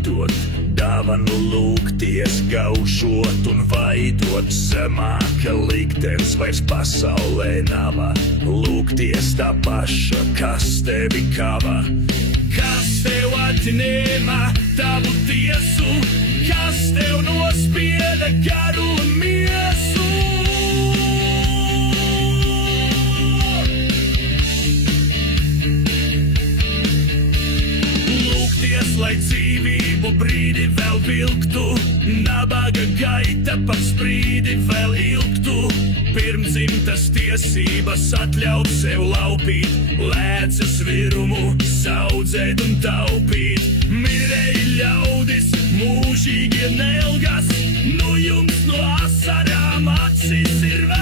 gaidot, dāvanu lūgties, gaužot un vaidot. Zemāka liktenis vairs pasaulē nava, lūgties tā paša, kas tevi kava. Kas tev atņēma tavu tiesu, kas tev nospieda garu un miesu? Lūgties, lai dzīvību brīdi vēl vilktu, nabaga gaita par sprīdi vēl ilgtu. Pirmdzimtas tiesības atļaut sev laupīt, lēcas virumu saudzēt un taupīt. Mirēji ļaudis, mūžīgi nelgas, nu jums no asarām acis ir velgas.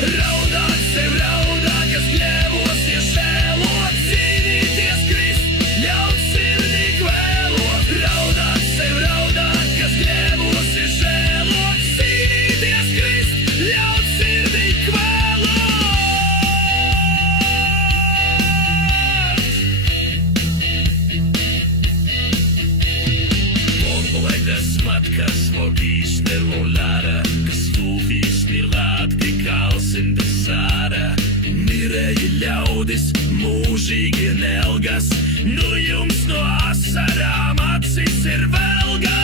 Raudāt sev raudāt, kas gļēvosies žēlot, cīnīties krist, ļaut sirdī kvēlot. Raudāt sev raudāt, kas gļēvosies žēlot, cīnīties krist, ļaut sirdī kvēlot. Pompoletas matkas mogīste volāra, kas tūvīsni lātki kalsinda sāra. Mirēji ļaudis, mūžīgi nelgas, nu jums no asarām acis ir velgas.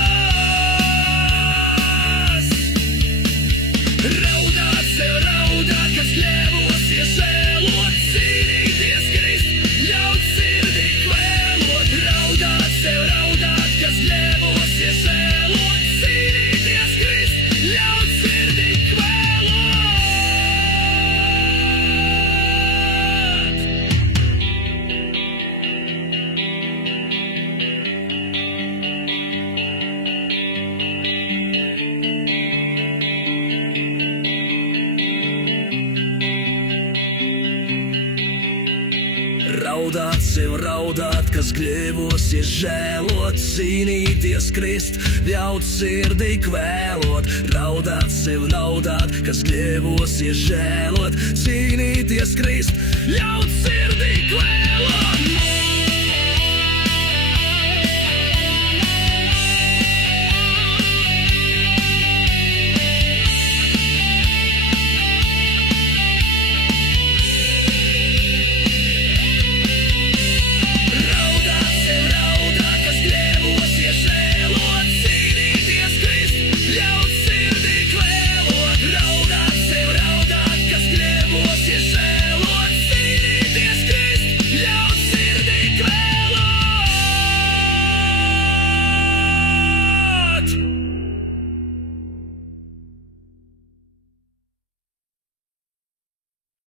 Raudāt sev raudāt, kas gļēvosies žēlot, cīnīties krist, ļaut sirdī kvēlot. Raudāt sev raudāt, kas gļēvosies žēlot, cīnīties krist, ļaut sirdī kvēlot. Raudāt sev raudāt, kas gļēvosies žēlot, cīnīties krist, ļaut sirdī kvēlot. Raudāt sev raudāt, kas gļēvosies žēlot, cīnīties krist, ļaut sirdī kvēlot.